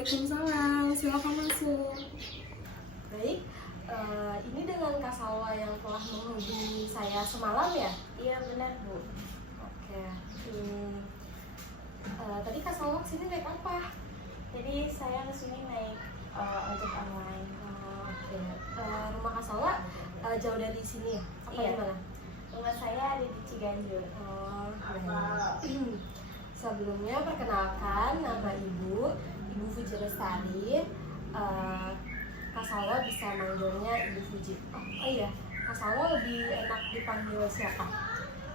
Waalaikumsalam, silakan masuk. Baik, ini dengan Kak Salwa yang telah menghubungi saya semalam ya? Iya benar Bu. Oke. Tadi Kak Salwa kesini naik apa? Jadi saya kesini naik ojek online. Oke. Rumah Kak Salwa jauh dari sini ya? Apa Iya. gimana? Rumah saya ada di Ciganjur. Sebelumnya perkenalkan, nama Ibu Fuji Lestari. Kak Salwa bisa manggilnya Ibu Fuji. Oh iya, Kak Salwa lebih enak dipanggil siapa?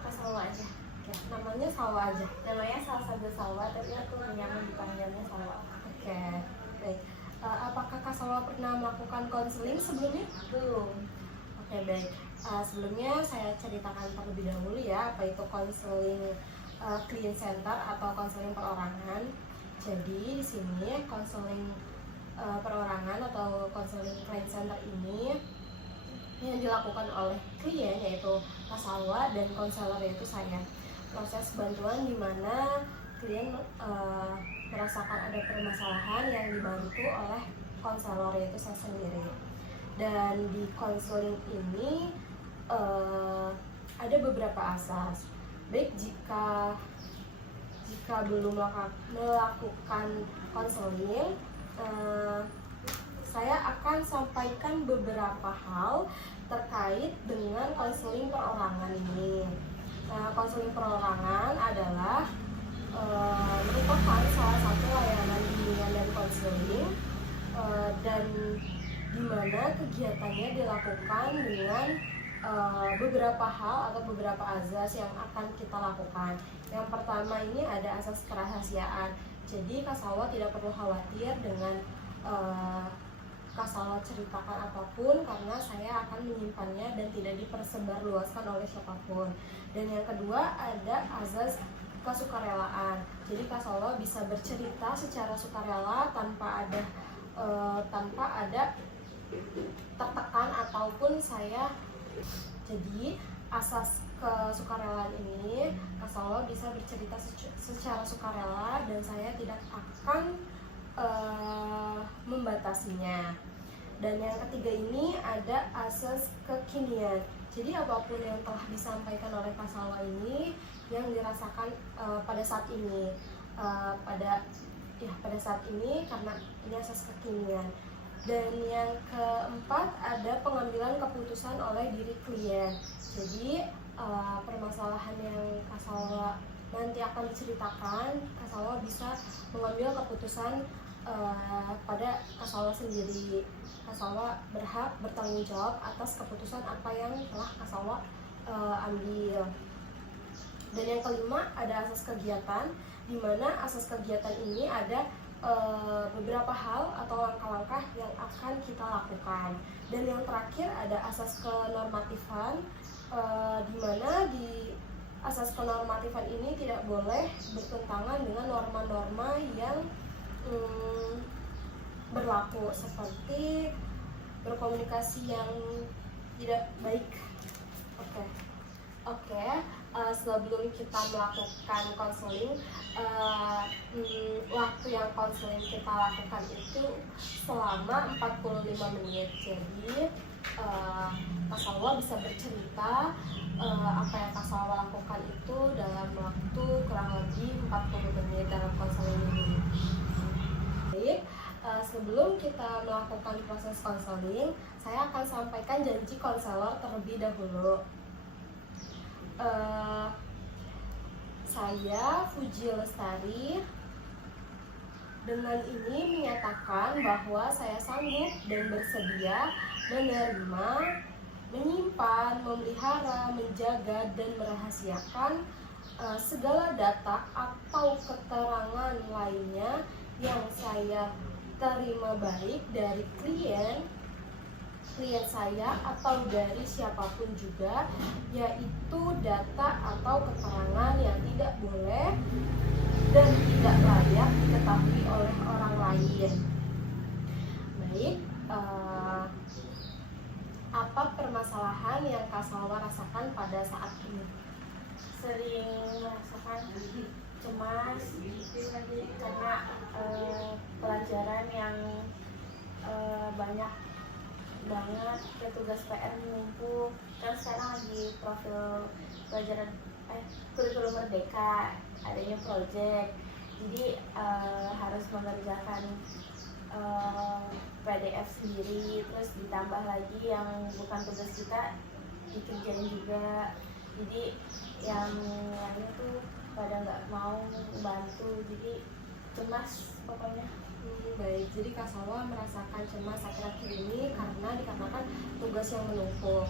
Kak Salwa aja. Oke, namanya Salwa aja. Namanya Salsabila Salwa, tapi aku nyaman dipanggilnya Salwa. Oke, baik. Apakah Kak Salwa pernah melakukan konseling sebelumnya? Belum. Oke, baik. Sebelumnya saya ceritakan terlebih dahulu ya, apa itu konseling client center atau konseling perorangan. Jadi di sini konseling perorangan atau konseling client center ini yang dilakukan oleh klien yaitu Kak Salwa dan konselor yaitu saya. Proses bantuan di mana klien merasakan ada permasalahan yang dibantu oleh konselor yaitu saya sendiri. Dan di konseling ini ada beberapa asas. Baik jika belum melakukan konseling, saya akan sampaikan beberapa hal terkait dengan konseling perorangan ini. Konseling perorangan adalah merupakan salah satu layanan bimbingan dan konseling dan di mana kegiatannya dilakukan dengan beberapa hal atau beberapa azas yang akan kita lakukan. Yang pertama ini ada asas kerahasiaan. Jadi Kak Salwa tidak perlu khawatir dengan Kak Salwa ceritakan apapun karena saya akan menyimpannya dan tidak dipersebarluaskan oleh siapapun. Dan yang kedua ada azas kesukarelaan. Jadi Kak Salwa bisa bercerita secara sukarela tanpa ada tertekan ataupun saya. Jadi asas kesukarelaan ini Kak Salwa bisa bercerita secara sukarela dan saya tidak akan membatasinya. Dan yang ketiga ini ada asas kekinian. Jadi apapun yang telah disampaikan oleh Kak Salwa ini yang dirasakan pada saat ini pada saat ini karena ini asas kekinian. Dan yang keempat ada pengambilan keputusan oleh diri klien. Jadi permasalahan yang Kak Salwa nanti akan diceritakan, Kak Salwa bisa mengambil keputusan pada Kak Salwa sendiri. Kak Salwa berhak bertanggung jawab atas keputusan apa yang telah Kak Salwa ambil. Dan yang kelima ada asas kegiatan, di mana asas kegiatan ini ada beberapa hal atau langkah-langkah yang akan kita lakukan. Dan yang terakhir ada asas kenormatifan, di mana di asas kenormatifan ini tidak boleh bertentangan dengan norma-norma yang berlaku seperti berkomunikasi yang tidak baik. Oke. Sebelum kita melakukan konseling, waktu yang konseling kita lakukan itu selama 45 menit. Jadi Kak Salwa bisa bercerita apa yang Kak Salwa lakukan itu dalam waktu kurang lebih 40 menit dalam konseling ini. Baik, sebelum kita melakukan proses konseling, saya akan sampaikan janji konselor terlebih dahulu. Saya Fuji Lestari dengan ini menyatakan bahwa saya sanggup dan bersedia menerima, menyimpan, memelihara, menjaga, dan merahasiakan segala data atau keterangan lainnya yang saya terima baik dari klien saya atau dari siapapun juga, yaitu data atau keterangan yang tidak boleh dan tidak layak diketahui oleh orang lain. Baik, apa permasalahan yang Kak Salwa rasakan pada saat ini? Sering merasakan cemas karena pelajaran yang banyak banget, kayak tugas PR menumpuk. Kan sekarang lagi profil pelajaran kurikulum merdeka, adanya project, jadi harus mengerjakan PDF sendiri, terus ditambah lagi yang bukan tugas kita dikerjain juga. Jadi yang lainnya tuh pada nggak mau bantu, jadi cemas pokoknya. Baik, jadi Kak Salwa merasakan cemas akhir-akhir ini karena dikarenakan tugas yang menumpuk.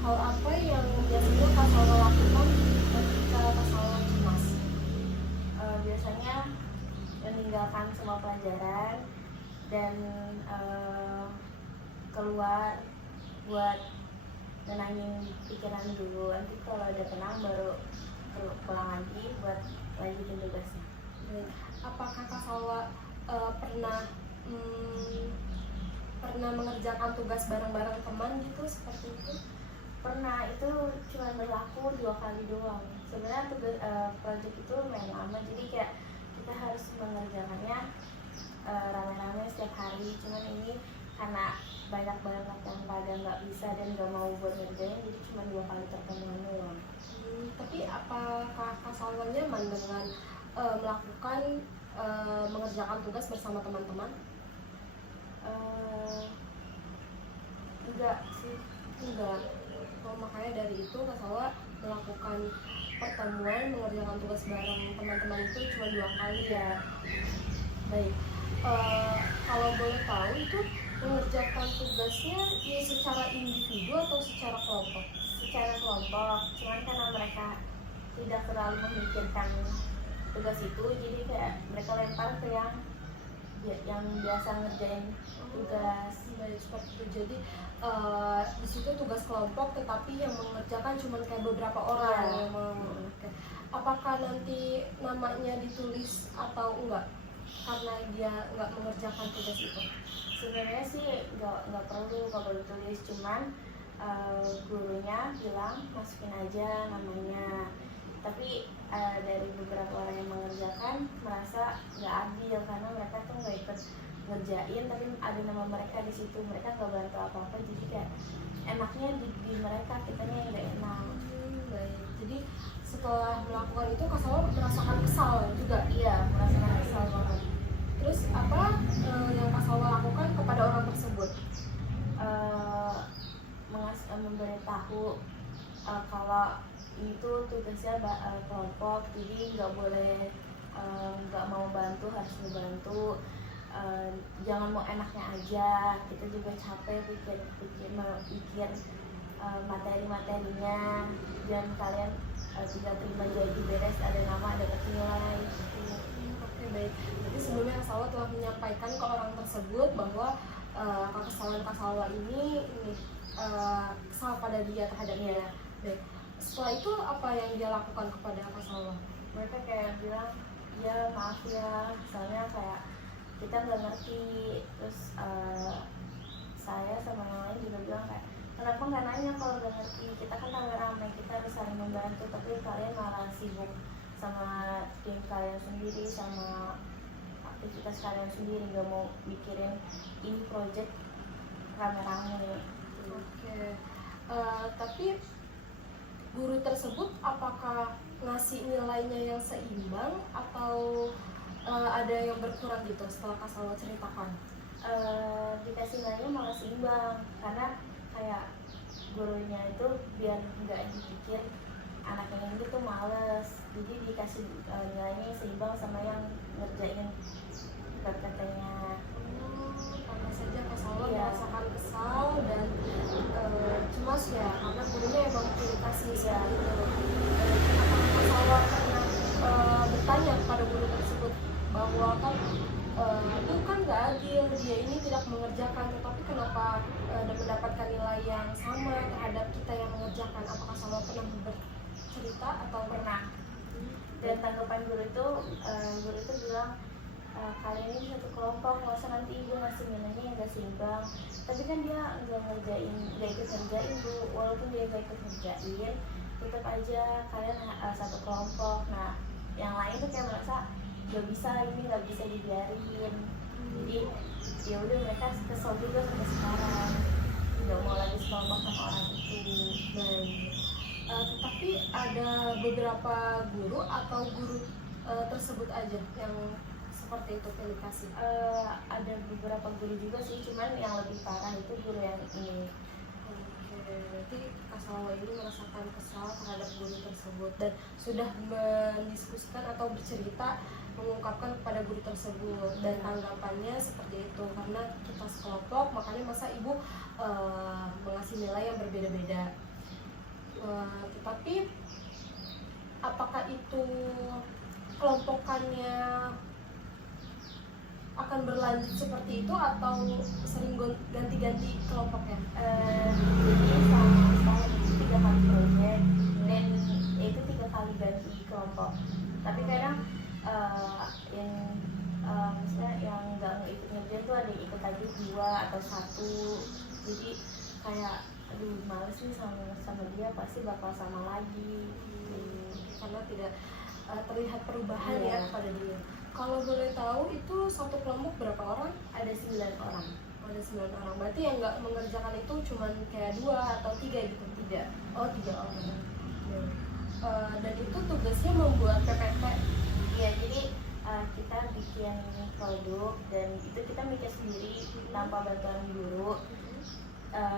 Hal apa yang biasanya Kak Salwa lakukan ketika Kak Salwa cemas? Biasanya meninggalkan semua pelajaran dan keluar buat nenangin pikiran dulu. Nanti kalau udah tenang baru pulang lagi buat lanjutin tugasnya. Apakah Kak Salwa pernah mengerjakan tugas bareng-bareng teman gitu seperti itu? Pernah, itu cuma berlaku 2 kali doang. Sebenarnya tugas project itu lumayan lama, jadi kayak kita harus mengerjakannya rame-rame setiap hari. Cuman ini karena banyak banget yang pada nggak bisa dan nggak mau buat ngerjain, jadi cuma 2 kali terpenuhi doang. Tapi apakah Kak Salwa nyaman dengan melakukan mengerjakan tugas bersama teman-teman? Enggak sih. Enggak. Makanya dari itu Kak Salwa melakukan pertemuan mengerjakan tugas bareng teman-teman itu cuma 2 kali ya. Baik. Kalau boleh tahu itu mengerjakan tugasnya ya secara individu atau secara kelompok? Secara kelompok, cuman karena mereka tidak terlalu memikirkan tugas itu, jadi kayak mereka lempar ke yang biasa ngerjain tugas. Baik, seperti itu. Jadi di situ tugas kelompok, tetapi yang mengerjakan cuma kayak beberapa orang. Oke. Apakah nanti namanya ditulis atau enggak? Karena dia enggak mengerjakan tugas itu. Sebenarnya sih nggak perlu tulis, cuman gurunya bilang masukin aja namanya. Tapi dari beberapa orang yang mengerjakan merasa nggak adil karena mereka tuh nggak ikut ngerjain, tapi ada nama mereka di situ, mereka nggak bantu apa-apa, jadi kayak enaknya di mereka, kitanya yang nggak enak. Baik. Jadi setelah melakukan itu Kak Salwa merasakan kesal juga? Iya, merasakan kesal banget. Terus apa yang Kak Salwa lakukan kepada orang tersebut? Memberitahu kalau itu tugasnya kelompok, jadi nggak boleh nggak mau bantu harus dibantu. Jangan mau enaknya aja, kita juga capek pikir materi-materinya, dan kalian tidak terima jadi beres, ada nama, ada nilai. Oke, baik. Jadi sebelumnya Kak Salwa telah menyampaikan ke orang tersebut bahwa kesalahan Kak Salwa ini kesal pada dia terhadapnya. Baik. Setelah itu apa yang dia lakukan kepada Kak Salwa? Mereka kayak bilang, ya maaf ya, soalnya kayak kita nggak ngerti. Terus saya sama yang lain juga bilang kayak, kenapa nggak nanya kalau nggak ngerti, kita kan rame-rame, kita harus saling membantu, tapi kalian malah sibuk sama tim kalian sendiri, sama aktivitas kalian sendiri, nggak mau mikirin ini project rame-rame. Oke. Tapi guru tersebut apakah ngasih nilainya yang seimbang atau ada yang berkurang gitu setelah Kak Salwa ceritakan? Dikasih nilainya malah seimbang, karena kayak gurunya itu biar nggak dipikir anaknya ini tuh males, jadi dikasih nilainya seimbang sama yang ngerjain PPT-nya. Karena saja Kak Salwa Iya. merasakan kesal dan cemas ya, karena gurunya emang iritasi ya. Apakah Kak Salwa pernah bertanya kepada guru tersebut bahwa kan itu kan nggak adil, dia ini tidak mengerjakan, tetapi kenapa mendapatkan nilai yang sama terhadap kita yang mengerjakan? Apakah Salwa pernah bercerita atau Pernah. Dan tanggapan guru itu bilang, kalian ini satu kelompok, nggak usah nanti ibu ngasih nilainya yang gak seimbang. Tapi kan dia nggak ikut ngerjain Bu, walaupun dia nggak ikut ngerjain, tetap aja kalian satu kelompok. Nah yang lain tuh kayak merasa gak bisa, ini nggak bisa dibiarin, jadi ya udah mereka kesel juga sampai sekarang, nggak mau lagi sekelompok sama orang itu. Baik. Tetapi ada beberapa guru atau guru tersebut aja yang seperti itu pilih kasih? Ada beberapa guru juga sih, cuman yang lebih parah itu guru yang ini. Oke, berarti Kak Salwa ini merasakan kesal terhadap guru tersebut dan sudah mendiskusikan atau bercerita mengungkapkan kepada guru tersebut, dan tanggapannya seperti itu karena kita sekelompok, makanya masa ibu mengasih nilai yang berbeda-beda. Tetapi apakah itu kelompokannya akan berlanjut seperti itu atau sering ganti-ganti kelompoknya? Jadi selama setahun itu 3 kali project dan itu 3 kali ganti kelompok. Tapi kadang yang misalnya yang nggak ikut ngerjain tuh ada yang ikut lagi 2 atau 1. Jadi kayak aduh males nih sama dia, pasti bakal sama lagi. Karena tidak terlihat perubahan Iya. ya pada dia. Kalau boleh tahu itu satu kelompok berapa orang? Ada 9 orang. Ada 9 orang. Berarti yang nggak mengerjakan itu cuma kayak 2 atau 3 gitu? Tidak. Oh, 3 orang. Dan itu tugasnya membuat PPT. Iya, jadi kita bikin produk dan itu kita mikir sendiri tanpa bantuan guru.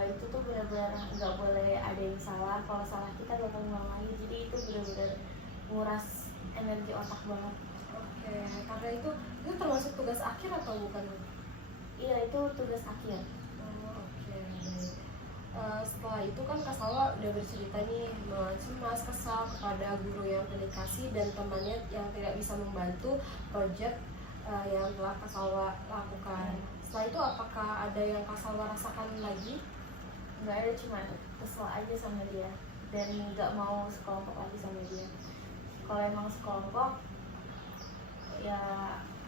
Itu tuh benar-benar nggak boleh ada yang salah. Kalau salah kita bakal ngulang lagi. Jadi itu benar-benar nguras energi otak banget. Oke, karena itu termasuk tugas akhir atau bukan? Iya, itu tugas akhir. Oh, oke, baik. Setelah itu kan Kak Salwa udah bercerita nih cemas, kesal kepada guru yang pilih kasih dan temannya yang tidak bisa membantu project yang telah Kak Salwa lakukan. Setelah itu apakah ada yang Kak Salwa rasakan lagi? Nggak ada, cuma kesel aja sama dia dan nggak mau sekelompok lagi sama dia. Kalau emang sekelompok ya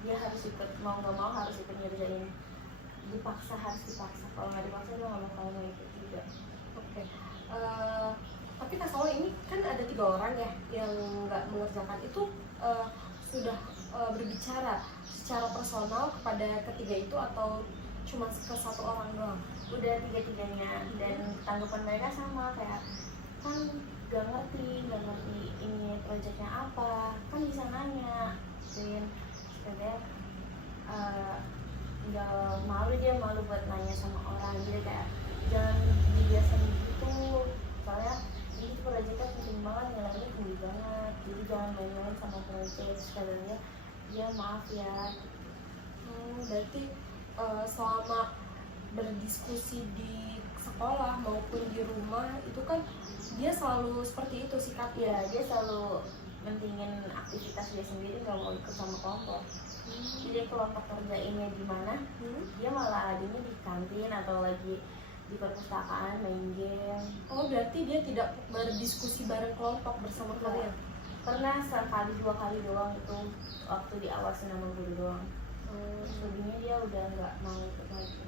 dia harus ikut, mau nggak mau harus ikut ngerjain, dipaksa, harus dipaksa. Kalau nggak dipaksa dia nggak bakal mau ikut juga. Oke. Tapi Kak Salwa ini kan ada 3 orang ya yang nggak mengerjakan itu, sudah berbicara secara personal kepada ketiga itu atau cuma ke 1 orang doang? Udah 3-3-nya dan tanggapan mereka sama, kayak kan gak ngerti ini proyeknya apa, kan bisa nanya. Dan sebenarnya nggak malu, dia malu buat nanya sama orang. Jadi kayak jangan dibiasain gitu, soalnya ini proyeknya penting banget, nilainya tinggi banget, jadi jangan main-main sama proyek. Sebenarnya dia maaf ya. Berarti selama berdiskusi di sekolah maupun di rumah itu kan dia selalu seperti itu sikapnya. Ya, dia selalu mentingin aktivitas dia sendiri, nggak mau ikut sama kelompok. Jadi kelompok kerjainnya di mana, dia malah adanya di kantin atau lagi di perpustakaan main game. Oh, berarti dia tidak berdiskusi bareng kelompok bersama kalian? Pernah sekali 2 kali doang, itu waktu diawasin sama guru doang. Selebihnya dia udah nggak mau ikut lagi.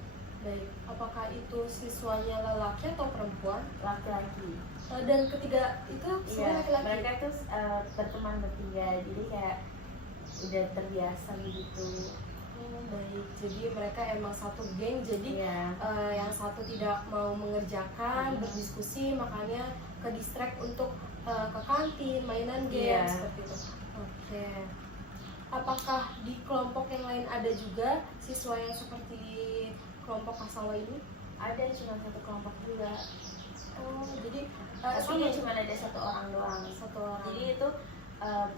Baik, apakah itu siswanya lelaki atau perempuan? Laki-laki. Dan ketiga itu semua Iya, laki-laki? mereka itu berteman bertiga, jadi kayak udah terbiasa gitu. Baik, jadi mereka emang satu geng, jadi Iya. yang satu tidak mau mengerjakan, berdiskusi, makanya ke distract untuk ke kantin, mainan game, Iya. seperti itu. Oke. Apakah di kelompok yang lain ada juga siswa yang seperti kelompok Kak Salwa ini? Ada, cuma 1 kelompok juga. Oh, jadi Tapi sama dia cuma ada 1 orang doang. 1 orang. Jadi itu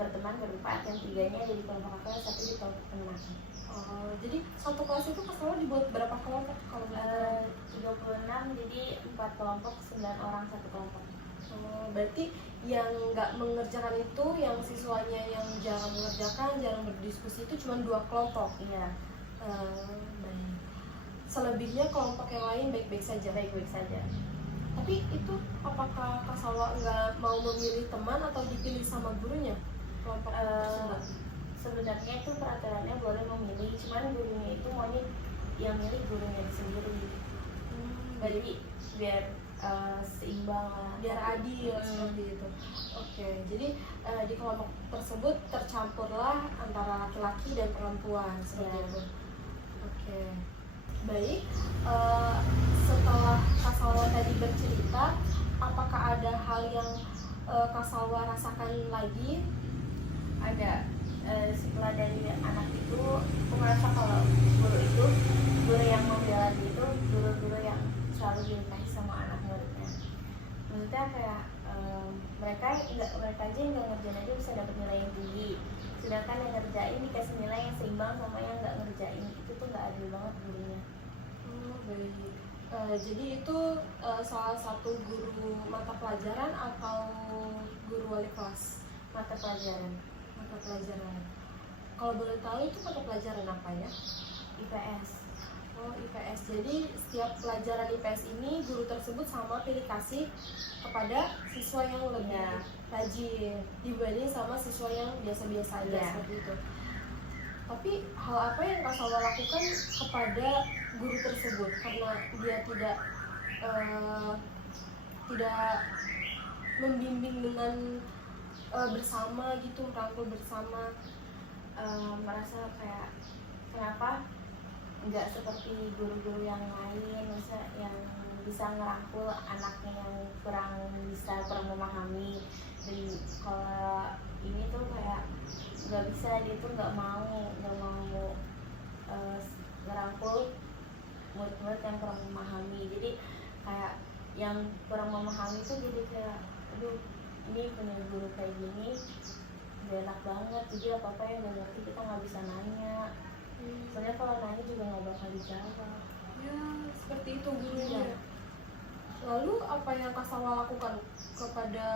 berteman berempat, yang 3-nya ada di kelompok aku, yang 1 di kelompok teman aku. Oh, jadi satu kelas itu Kak Salwa dibuat berapa kelompok kalau boleh tahu? 36, jadi 4 kelompok, 9 orang 1 kelompok. Oh, berarti yang nggak mengerjakan itu, yang siswanya yang jarang mengerjakan, jarang berdiskusi itu cuma 2 kelompok. Iya, Baik. Selebihnya kelompok yang lain baik-baik saja. baik-baik saja. Tapi itu apakah Kak Salwa nggak mau memilih teman atau dipilih sama gurunya? Kelompok tersebut? Sebenarnya itu peraturannya boleh memilih, cuman gurunya itu maunya yang milih gurunya sendiri. Jadi biar seimbang lah, biar adil seperti itu. Oke, jadi di kelompok tersebut tercampurlah antara laki-laki dan perempuan seperti itu. Oke, baik. Setelah Kak Salwa tadi bercerita, apakah ada hal yang Kak Salwa rasakan lagi? Ada. Setelah dari anak itu, aku merasa kalau guru yang membela dia itu guru-guru yang selalu diintai sama anak muridnya. Maksudnya kayak mereka aja yang nggak ngerjain aja bisa dapat nilai yang tinggi, sedangkan yang ngerjain dikasih nilai yang seimbang sama yang nggak ngerjain. Itu tuh nggak adil banget gurunya. Baik. Jadi itu salah satu guru mata pelajaran atau guru wali kelas? Mata pelajaran. Mata pelajaran. Kalau boleh tahu itu mata pelajaran apa ya? IPS. Oh, IPS. Jadi setiap pelajaran IPS ini guru tersebut sama pilih kasih kepada siswa yang lebih rajin dibanding sama siswa yang biasa-biasa aja seperti itu. Tapi hal apa yang Kak Salwa lakukan kepada guru tersebut karena dia tidak membimbing dengan bersama gitu, merangkul bersama? Merasa kayak kenapa nggak seperti guru-guru yang lain, misalnya yang bisa ngerangkul anaknya yang kurang memahami. Dan kalau ini tuh kayak nggak bisa, dia tuh nggak mau ngerangkul murid-murid yang kurang memahami. Jadi kayak yang kurang memahami tuh jadi kayak aduh, ini punya guru kayak gini gak enak banget, jadi apa-apa yang gak ngerti kita nggak bisa nanya. Soalnya kalau nanya juga nggak bakal dijawab. Ya, seperti itu gurunya. Lalu apa yang Kak Salwa lakukan kepada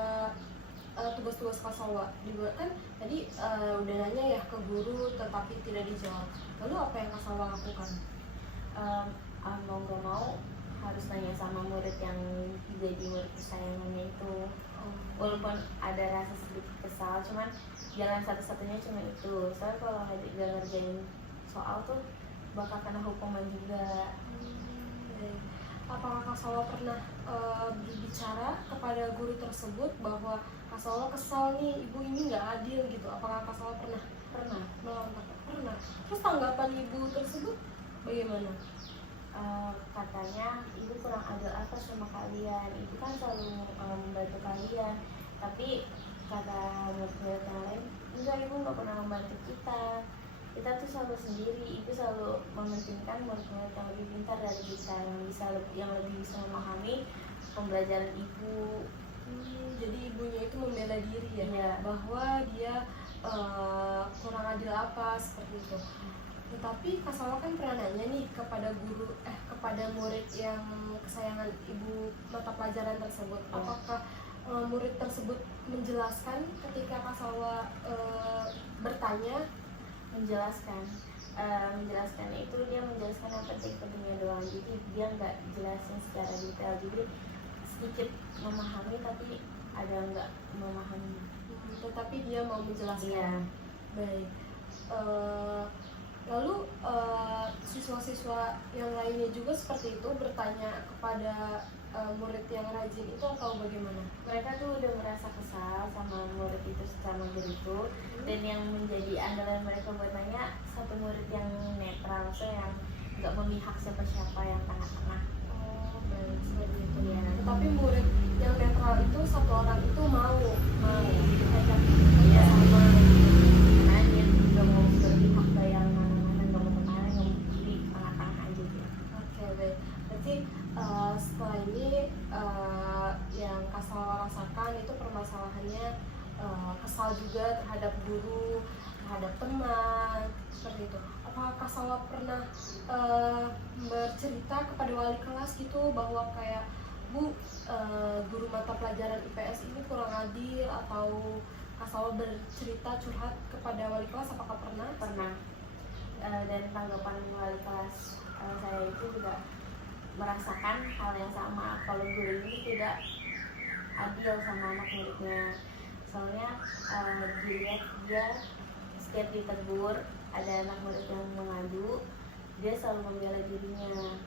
tugas-tugas Kak Salwa? Kan tadi udah nanya ya ke guru tetapi tidak dijawab. Lalu apa yang Kak Salwa lakukan? Mau gak mau harus nanya sama murid yang jadi murid kesayangannya itu. Walaupun ada rasa sedikit kesal, cuman jalan satu-satunya cuma itu. Soalnya kalau gak ngerjain soal tuh bakal kena hukuman juga. Apakah Kak Salwa pernah berbicara kepada guru tersebut bahwa Kak Salwa kesal nih, ibu ini nggak adil gitu? Apakah Kak Salwa pernah melontarkan? Pernah. Terus tanggapan ibu tersebut bagaimana? Katanya ibu kurang adil apa sama kalian, ibu kan selalu membantu kalian. Tapi kata murid-murid yang lain, enggak, ibu nggak pernah membantu kita tuh selalu sendiri. Ibu selalu mementingkan murid-murid yang lebih pintar dari kita, yang lebih bisa memahami pembelajaran ibu. Jadi ibunya itu membela diri ya. Bahwa dia kurang adil apa seperti itu. Tetapi Kak Salwa kan pernah nanya nih kepada kepada murid yang kesayangan ibu mata pelajaran tersebut, apakah murid tersebut menjelaskan ketika Kak Salwa bertanya? Menjelaskan itu dia menjelaskan yang penting-pentingnya doang. Jadi dia nggak jelasin secara detail, jadi sedikit memahami tapi ada nggak memahami. Tetapi dia mau menjelaskan. Baik. Lalu siswa-siswa yang lainnya juga seperti itu bertanya kepada murid yang rajin itu atau bagaimana? Mereka tuh udah merasa kesal sama murid itu, sama guru itu, dan yang menjadi andalan mereka buat nanya satu murid yang netral, yang nggak memihak siapa-siapa, yang tengah-tengah. Oh, baik, seperti itu ya. Tetapi murid yang netral itu satu orang itu mau diajak sama, karena dia nggak mau berpihak ke yang mana-mana, nggak mau kemana, nggak mau di tengah-tengah aja gitu. Oke, baik. Berarti setelah ini yang Kak Salwa rasakan itu permasalahannya kesal juga terhadap guru, terhadap teman, seperti itu. Apakah Kak Salwa pernah bercerita kepada wali kelas gitu bahwa kayak Bu, guru mata pelajaran IPS ini kurang adil, atau Kak Salwa bercerita curhat kepada wali kelas? Apakah pernah? Pernah. Dan tanggapan wali kelas saya itu juga merasakan hal yang sama, kalau guru ini tidak adil sama anak muridnya. Soalnya dilihat dia setiap ditegur ada anak murid yang mengadu, dia selalu membela dirinya.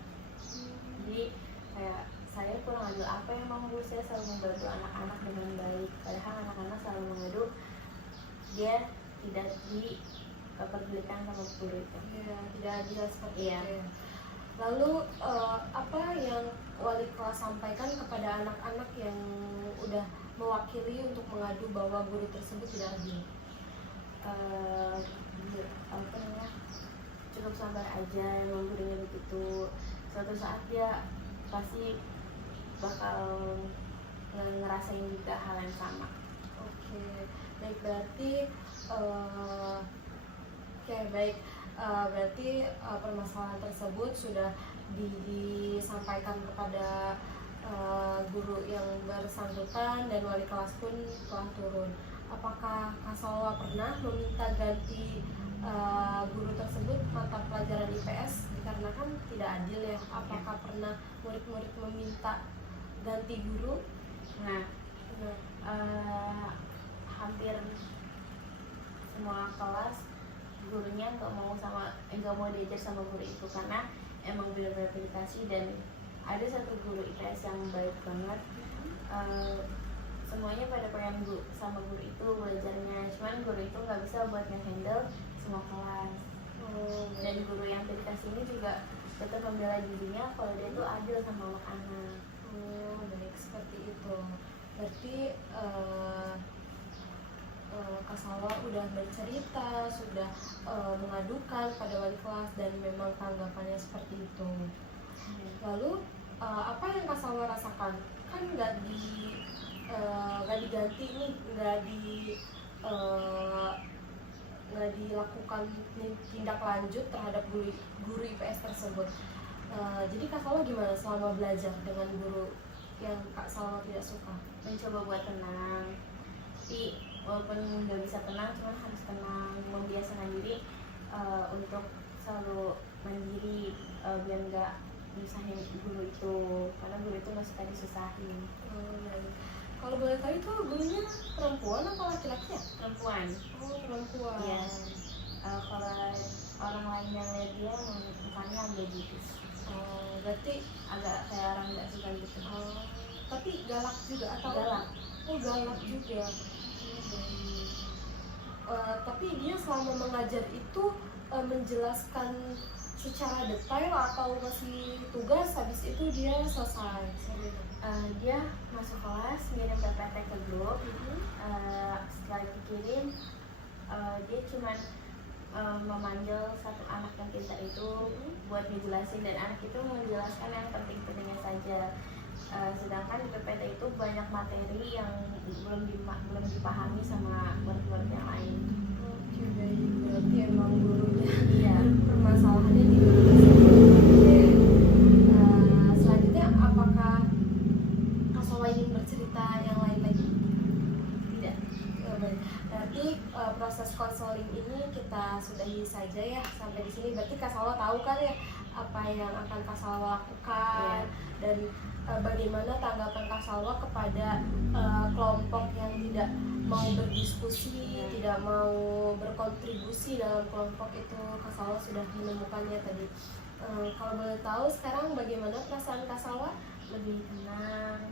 Jadi kayak saya kurang adil apa, emang guru saya selalu membantu anak-anak dengan baik, padahal anak-anak selalu mengadu dia tidak diperdulikan sama guru itu. Ya, tidak adil seperti Iya. itu ya. Lalu apa yang wali kelas sampaikan kepada anak-anak yang udah mewakili untuk mengadu bahwa guru tersebut tidak adil? Apa namanya, cukup sabar aja, memang gurunya begitu, suatu saat dia pasti bakal ngerasain juga hal yang sama. Oke, baik, berarti oke, baik, berarti permasalahan tersebut sudah disampaikan kepada guru yang bersangkutan dan wali kelas pun telah turun. Apakah Kak Salwa pernah meminta ganti guru tersebut mata pelajaran IPS dikarenakan tidak adil ya? Apakah pernah murid-murid meminta ganti guru? Nah, Nah, hampir semua kelas gurunya nggak mau diajar sama guru itu karena emang benar-benar meditasi. Dan ada satu guru IPS yang baik banget, semuanya pada pengen sama guru itu belajarnya, cuman guru itu nggak bisa buat nge-handle semua kelas. Dan guru yang meditasi ini juga tetap membela dirinya kalau dia tuh adil sama anak-anak. baik, seperti itu. Berarti Kak Salwa udah bercerita, sudah mengadukan pada wali kelas dan memang tanggapannya seperti itu. Lalu apa yang Kak Salwa rasakan? Kan nggak diganti nih, nggak dilakukan tindak lanjut terhadap guru IPS tersebut. Jadi Kak Salwa gimana selama belajar dengan guru yang Kak Salwa tidak suka? Mencoba buat tenang, tapi walaupun nggak bisa tenang, cuman harus tenang, membiasakan diri untuk selalu mandiri, biar nggak nyusahin guru itu, karena guru itu nggak suka disusahin. Kalau boleh tahu itu gurunya perempuan atau laki-laki ya? Perempuan. Oh, perempuan. Iya. Kalau orang lain yang lihat dia mukanya agak judes, Berarti agak kayak orang nggak suka gitu. tapi galak juga atau Galak. Oh, galak juga. Tapi dia selama mengajar itu menjelaskan secara detail atau masih tugas habis itu dia selesai? Dia masuk kelas, ngirim PPT ke grup. Setelah dikirim, dia cuman memanggil satu anak yang pintar itu buat ngejelasin, dan anak itu menjelaskan yang penting-pentingnya saja. Sedangkan di PPT itu banyak materi yang belum dipahami sama murid-murid yang lain. Oke, baik. Berarti emang gurunya Iya. permasalahannya di guru tersebut. Oke. Selanjutnya apakah Kak Salwa ingin bercerita yang lain lagi? Tidak. Baik. Berarti proses konseling ini kita sudahi saja ya sampai di sini. Berarti Kak Salwa tahu kan ya apa yang akan Kak Salwa lakukan, dan bagaimana tanggapan Kak Salwa kepada kelompok yang tidak mau berdiskusi, tidak mau berkontribusi dalam kelompok itu. Kak Salwa sudah menemukannya tadi. Kalau boleh tahu sekarang bagaimana perasaan Kak Salwa? Lebih tenang,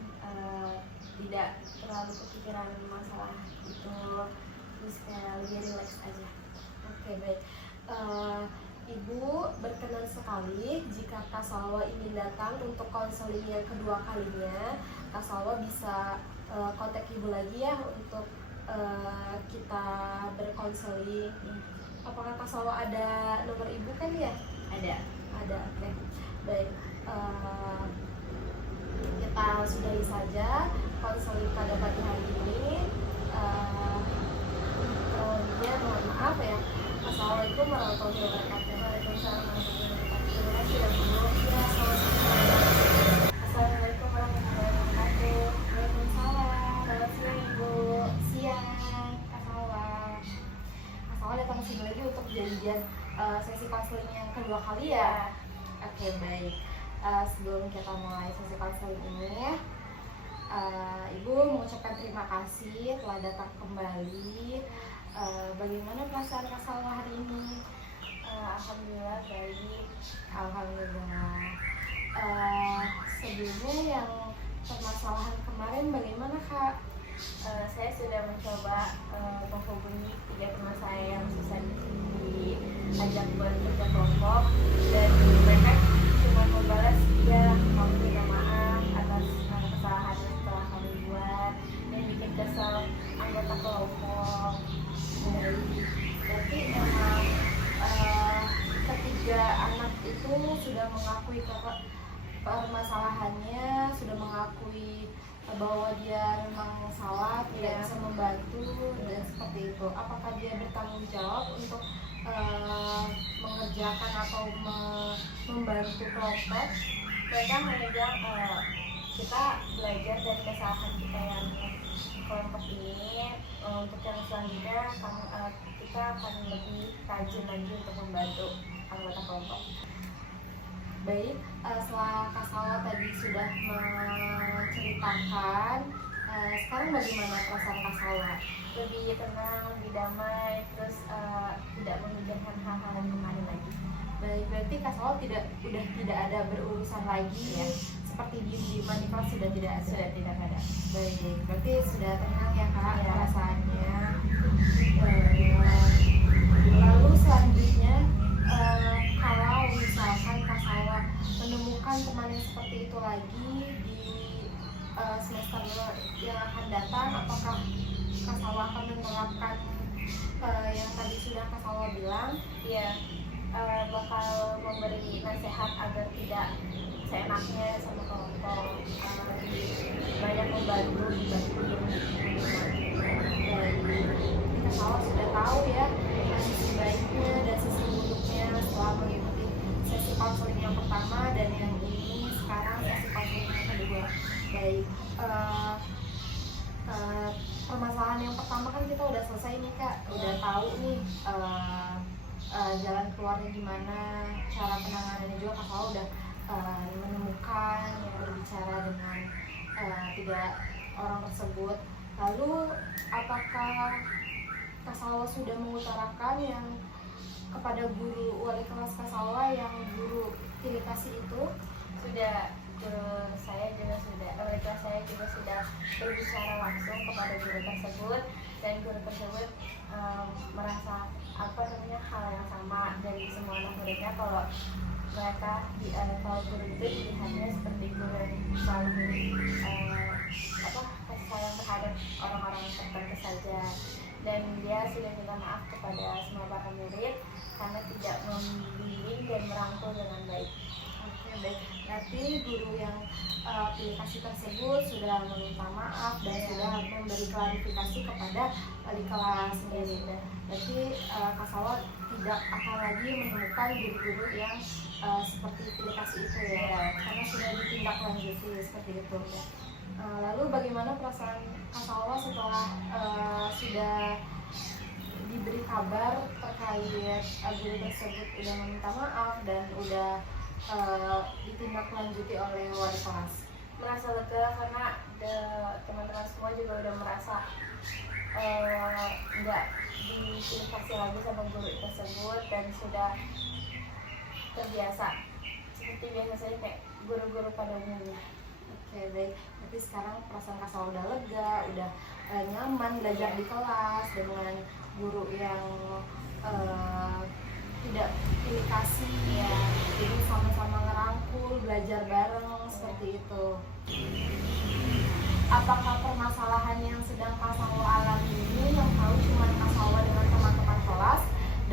tidak terlalu kepikiran masalah itu, terus kayak lebih relax aja. Oke, baik. Ibu berkenan sekali jika Kak Salwa ingin datang untuk konseling yang kedua kalinya. Kak Salwa bisa kontak Ibu lagi ya untuk kita berkonseling. Apakah Kak Salwa ada nomor Ibu kan ya? Ada. Ada, oke. Baik. Kita sudahi saja konseling pada pagi hari ini. Kurang mohon maaf ya. Assalamualaikum warahmatullahi wabarakatuh. Waalaikumsalam warahmatullahi wabarakatuh. Terima kasih ya Bu. Assalamualaikum warahmatullahi wabarakatuh. Waalaikumsalam. Selamat siang Ibu. Siang, Kak Salwa. Kak Salwa datang ke sini lagi untuk janjian sesi konseling yang kedua kali ya? Oke, baik. Sebelum kita mulai sesi konseling ini, Ibu mengucapkan terima kasih telah datang kembali. Bagaimana perasaan Kak Salwa hari ini? Alhamdulillah baik. Alhamdulillah. Sebelumnya yang permasalahan kemarin bagaimana Kak? Saya sudah mencoba menghubungi 3 teman saya yang susah diajak buat kerja kelompok, dan mereka cuma membalas dia mau minta maaf atas kesalahan yang telah kami buat dan bikin kesal anggota kelompok. Berarti emang ketiga anak itu sudah mengakui permasalahannya, sudah mengakui bahwa dia memang salah, tidak bisa membantu dan seperti itu. Apakah dia bertanggung jawab untuk mengerjakan atau membantu kelompok? Mereka hanya bilang kita belajar dari kesalahan kita yang kelompok ini, untuk yang selanjutnya kita akan lebih rajin lagi untuk membantu anggota kelompok. Baik, setelah Kak Salwa tadi sudah menceritakan, sekarang bagaimana perasaan Kak Salwa? Lebih tenang, lebih damai, terus tidak memikirkan hal-hal yang kemarin lagi. Baik, berarti Kak Salwa udah tidak ada berurusan lagi ya, seperti diem-dieman di kelas sudah tidak ada. Sudah tidak ada. Baik, berarti sudah tenang ya Kak Ya. perasaannya. Lalu selanjutnya, kalau misalkan Kak Salwa menemukan teman yang seperti itu lagi di semester yang akan datang, apakah Kak Salwa akan menerapkan yang tadi sudah Kak Salwa bilang? Iya, bakal memberi nasihat agar tidak seenaknya sama kelompok, banyak membantu Kak Salwa sudah tahu ya sisi baiknya dan sisi buruknya setelah mengikuti sesi konseling yang pertama dan yang ini sekarang sesi konseling yang kedua. Baik, permasalahan yang pertama kan kita udah selesai nih Kak, udah tahu nih jalan keluarnya gimana, cara penanganannya juga Kak Salwa udah menemukan yang berbicara dengan 3 orang tersebut. Lalu apakah Kak Salwa sudah mengutarakan yang kepada guru wali kelas Kak Salwa yang guru pilih kasih itu? Sudah, saya juga sudah, wali kelas saya juga sudah berbicara langsung kepada guru tersebut, dan guru tersebut merasa hal yang sama dari semua anak muridnya, kalau mereka kalau guru itu dilihatnya seperti guru yang selalu kasih sayang terhadap orang-orang tertentu saja, dan dia sudah minta maaf kepada semua para murid karena tidak membimbing dan merangkul dengan baik. Oke, baik. Berarti guru yang pilih kasih tersebut sudah meminta maaf dan sudah memberi klarifikasi kepada wali kelas sendiri. Berarti Kak Salwa tidak akan lagi menemukan guru-guru yang seperti pilih kasih itu ya, karena sudah ditindaklanjuti seperti itu. Lalu bagaimana perasaan Kak Salwa setelah sudah diberi kabar terkait guru tersebut udah meminta maaf dan udah ditindaklanjuti oleh wali kelas? Merasa lega karena teman-teman semua juga udah merasa nggak diprovokasi lagi sama guru tersebut dan sudah terbiasa seperti biasanya kayak guru-guru pada umumnya. Oke, baik. Tapi sekarang perasaan Kak Salwa udah lega, udah nyaman belajar di kelas dengan guru yang tidak pilih kasih ya. Jadi sama-sama ngerangkul, belajar bareng seperti itu. Apakah permasalahan yang sedang Kak Salwa alami ini yang tahu cuma Kak Salwa dengan teman-teman kelas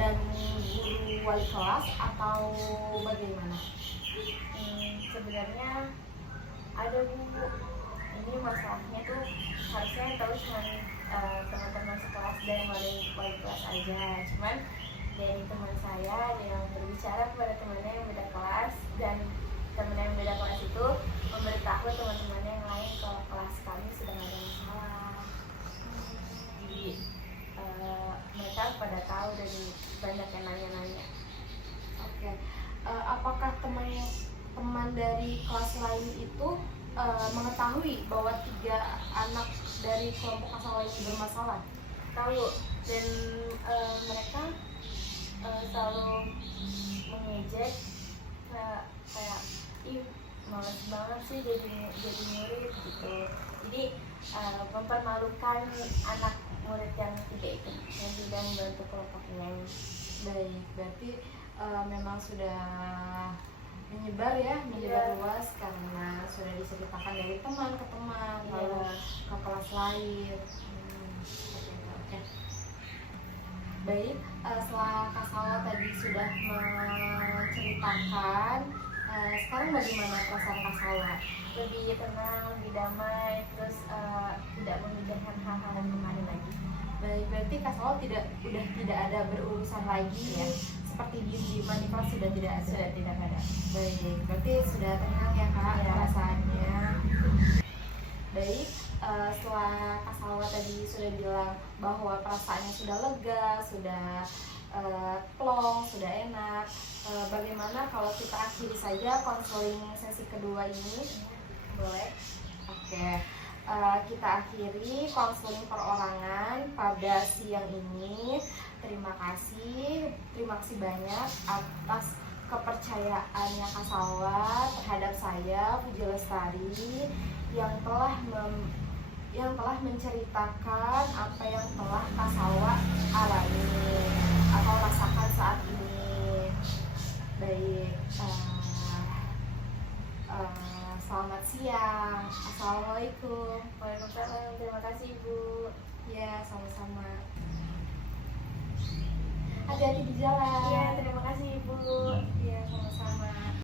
dan guru wali kelas atau bagaimana? Sebenarnya ada Bu, ini masalahnya tuh harusnya yang tahu cuma teman-teman sekelas dan wali kelas aja, cuman dari teman saya yang berbicara kepada temannya yang beda kelas, dan temannya yang beda kelas itu memberitahu teman-temannya yang lain kalau kelas kami sedang ada masalah. Jadi mereka pada tahu dan banyak yang nanya-nanya. Oke. Apakah teman dari kelas lain itu mengetahui bahwa 3 anak dari kelompok Kak Salwa ini bermasalah? Tahu, dan mereka selalu mengejek kayak males banget sih jadi murid gitu. Jadi mempermalukan anak murid yang tidak ikut, yang tidak membantu kelompok ini. Baik, berarti memang sudah menyebar ya, menyebar Iya. luas karena sudah diceritakan dari teman ke teman, Iya. lalu ke kelas lain. Seperti itu. Oke. Baik, setelah Kak Salwa tadi sudah menceritakan, sekarang bagaimana perasaan Kak Salwa? Lebih tenang, lebih damai, terus tidak memikirkan hal-hal yang kemarin lagi. Baik, berarti Kak Salwa udah tidak ada berurusan lagi ya, seperti diem-dieman di kelas sudah tidak ada. Sudah tidak ada. Baik, berarti sudah tenang ya Kak Ya. perasaannya. Baik, setelah Kak Salwa tadi sudah bilang bahwa perasaannya sudah lega, sudah plong, sudah enak. Bagaimana kalau kita akhiri saja konseling sesi kedua ini? Boleh? Oke. Kita akhiri konseling perorangan pada siang ini. Terima kasih banyak atas kepercayaannya Kak Salwa terhadap saya, Puji Lestari, yang telah menceritakan apa yang telah Kak Salwa alami atau rasakan saat ini. Baik, selamat siang. Assalamualaikum. Waalaikumsalam, terima kasih Ibu. Ya, sama-sama. Hati-hati di jalan. Iya, terima kasih Ibu. Iya, sama-sama.